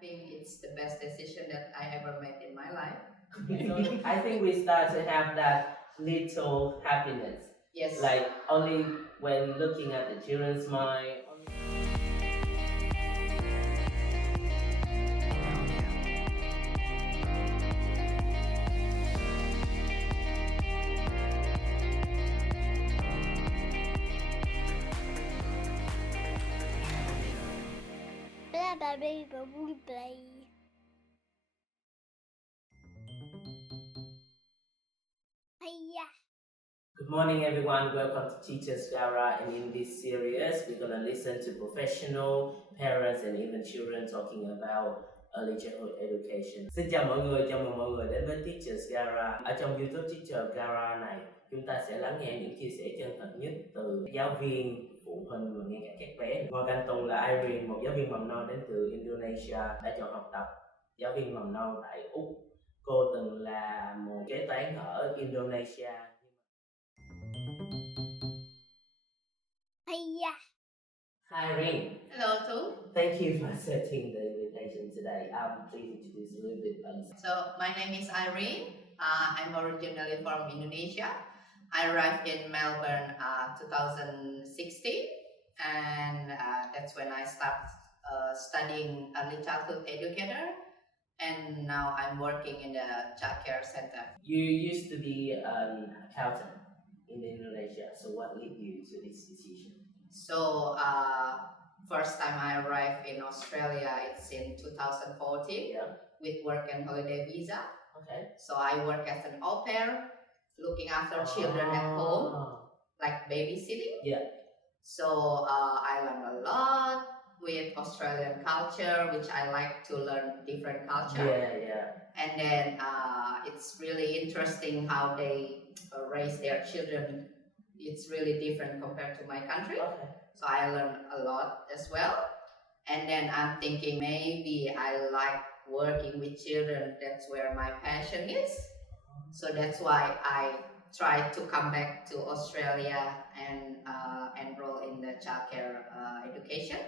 think it's the best decision that I ever made in my life. So I think we start to have that little happiness. Yes. Like only when looking at the children's mind. Good morning everyone, welcome to Teachers GARA, and in this series we're going to listen to professional, parents and even children talking about early childhood education. Xin chào mọi người, chào mừng mọi người đến với Teachers GARA. Ở trong YouTube Teachers GARA này, chúng ta sẽ lắng nghe những chia sẻ chân thật nhất từ giáo viên, phụ huynh và ngay cả các bé. Ngồi cạnh Tùng là Irene, một giáo viên mầm non đến từ Indonesia, đã chọn học tập giáo viên mầm non tại Úc. Cô từng là một kế toán ở Indonesia. Hi Irene. Hello, too. Thank you for accepting the invitation today. Please introduce a little bit about yourself. So my name is Irene. I'm originally from Indonesia. I arrived in Melbourne 2016, and that's when I started studying early childhood educator. And now I'm working in the child care center. You used to be an accountant in Indonesia, so what led you to this decision? So first time I arrived in Australia, it's in 2014 with work and holiday visa. Okay. So I work as an au pair, looking after children at home, like babysitting. Yeah. So I learned a lot with Australian culture, which I like to learn different culture. Yeah. And then it's really interesting how they raise their children. It's really different compared to my country. Okay. So I learned a lot as well. And then I'm thinking maybe I like working with children. That's where my passion is. So that's why I tried to come back to Australia and enroll in the childcare education.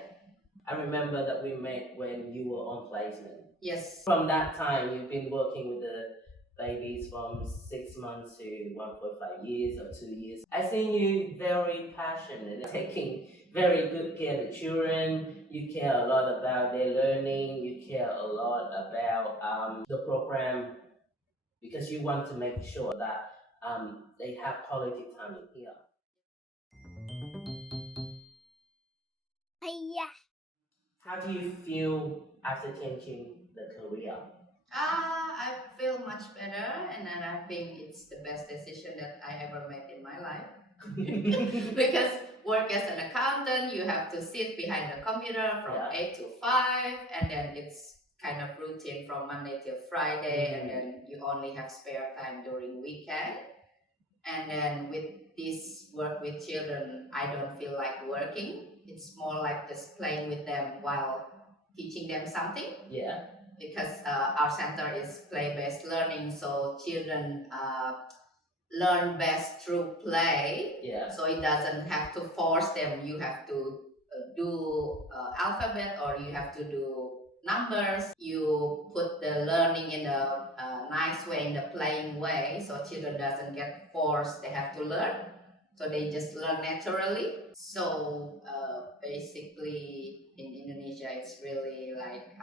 I remember that we met when you were on placement. Yes. From that time, you've been working with the babies from 6 months to 1.5 years or 2 years. I've seen you very passionate, taking very good care of the children. You care a lot about their learning. You care a lot about the program, because you want to make sure that they have quality time here. How do you feel after changing the career? I feel much better, and then I think it's the best decision that I ever made in my life. Because work as an accountant, you have to sit behind the computer from 8 to 5, and then it's kind of routine from Monday till Friday, and then you only have spare time during weekend. And then with this work with children, I don't feel like working. It's more like just playing with them while teaching them something. Yeah. Because our center is play-based learning, so children learn best through play. Yeah. So it doesn't have to force them. You have to do alphabet, or you have to do numbers. You put the learning in a nice way, in the playing way, so children doesn't get forced. They have to learn, so they just learn naturally. So basically in Indonesia, it's really like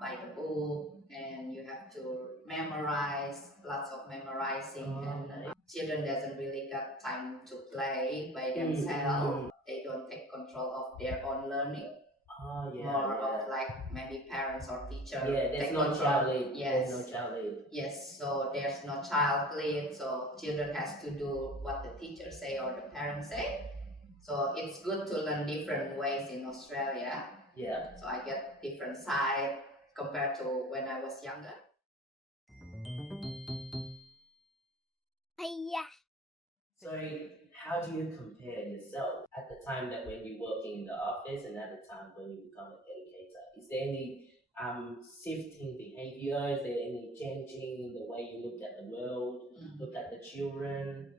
by the book, and you have to memorize, lots of memorizing, and children doesn't really got time to play by themselves. They don't take control of their own learning. More of like maybe parents or teachers. Yeah, there's no child lead. Yes. There's no child lead. Yes, so there's no child lead, so children has to do what the teacher say or the parents say. So it's good to learn different ways in Australia. Yeah. So I get different side compared to when I was younger. So how do you compare yourself at the time that when you're working in the office and at the time when you become an educator? Is there any shifting behavior? Is there any changing in the way you look at the world, look at the children?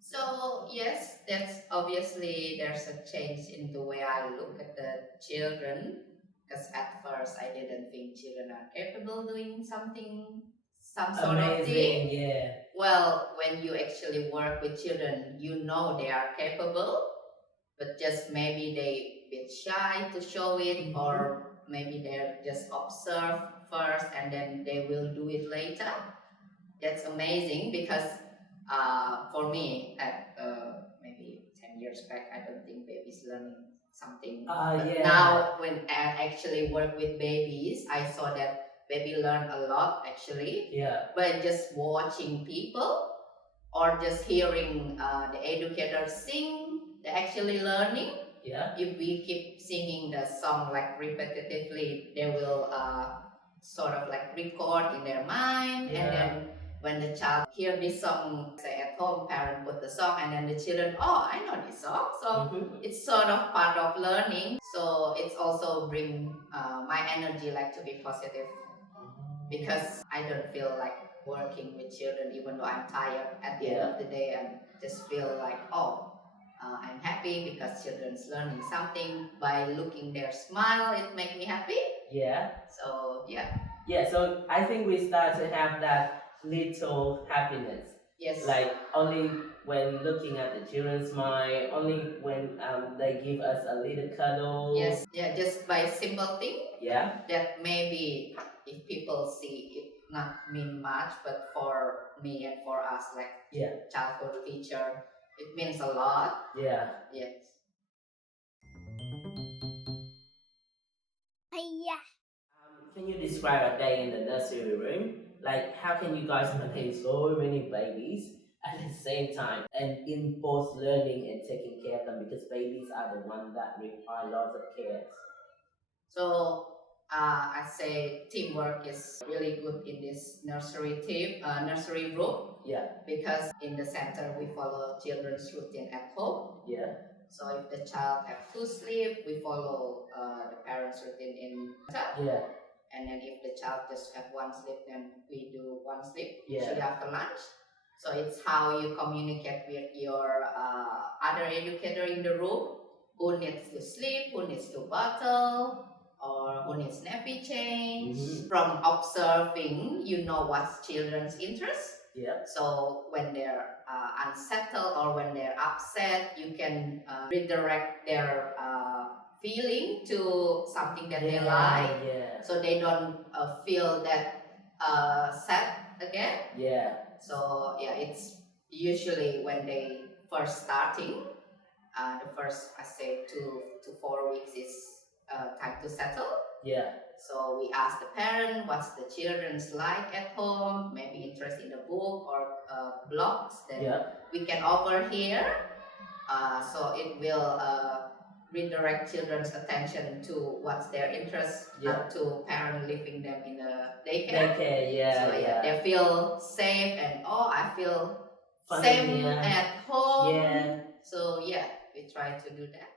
So yes, that's obviously there's a change in the way I look at the children, because at first I didn't think are capable doing something, some sort of Amazing, thing. yeah. Well, when you actually work with children, you know they are capable, but just maybe they bit shy to show it, or maybe they're just observe first and then they will do it later. That's amazing because for me, at maybe 10 years back, I don't think babies learning something. But Yeah. now when I actually work with babies, I saw that baby learn a lot actually. Yeah. By just watching people or just hearing the educator sing, they're actually learning. Yeah. If we keep singing the song like repetitively, they will sort of like record in their mind. Yeah. And then when the child hear this song, say at home, parent put the song, and then the children, oh, I know this song. So it's sort of part of learning. So it's also bring my energy like to be positive, because I don't feel like working with children even though I'm tired. At the end of the day, I just feel like, oh, I'm happy because children's learning something. By looking their smile, it makes me happy. Yeah. So yeah, so I think we start to have that little happiness. Yes. Like only when looking at the children's smile, only when they give us a little cuddle. Yes. Yeah, just by simple thing. Yeah. That maybe if people see it not mean much, but for me and for us like childhood teacher, it means a lot. Yeah. Yes. Can you describe a day in the nursery room? Like, how can you guys manage so many babies at the same time and in both learning and taking care of them, because babies are the ones that require lots of care? So I say teamwork is really good in this nursery nursery room. Yeah. Because in the center we follow children's routine at home. Yeah. So if the child have to sleep, we follow the parents' routine in center. Yeah. And then if the child just have one sleep, then we do one sleep, usually after lunch. So it's how you communicate with your other educator in the room, who needs to sleep, who needs to bottle, or who needs nappy change. From observing, you know what's children's interest. Yeah. So when they're unsettled or when they're upset, you can redirect their feeling to something that they like. Yeah. So they don't feel that sad again. Yeah. So it's usually when they first starting, the first, I say 2 to 4 weeks is time to settle. Yeah. So we ask the parent what's the children's like at home, maybe interest in the book or blogs. Then we can overhear. So it will redirect children's attention to what's their interest, not to parent leaving them in the daycare. So they feel safe and I feel safe at home. Yeah. So we try to do that.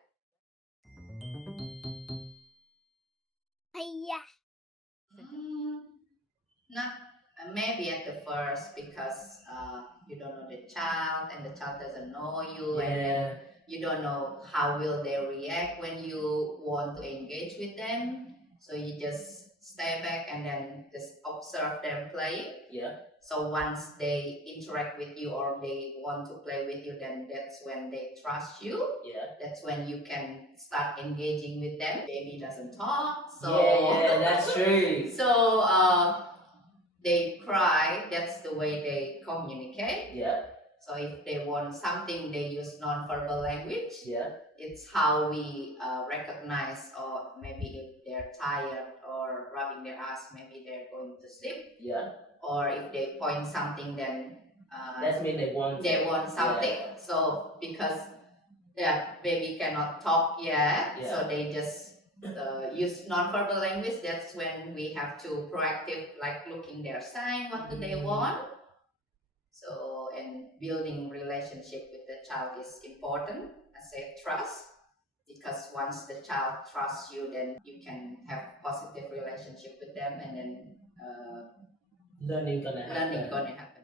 Not maybe at the first, because you don't know the child and the child doesn't know you, and then you don't know how will they react when you want to engage with them. So you just stay back and then just observe them playing. Yeah. So once they interact with you or they want to play with you, then that's when they trust you. Yeah. That's when you can start engaging with them. Baby doesn't talk, so that's true. So they cry. That's the way they communicate. Yeah. So if they want something, they use non-verbal language. Yeah. It's how we recognize, or maybe if they're tired or rubbing their eyes, maybe they're going to sleep. Yeah. Or if they point something, then that means they want something. Yeah. So because baby cannot talk yet, so they just use non-verbal language. That's when we have to proactive, like looking their sign, what do they want. So, and building relationship with the child is important. I say trust, because once the child trusts you, then you can have positive relationship with them, and then learning gonna happen.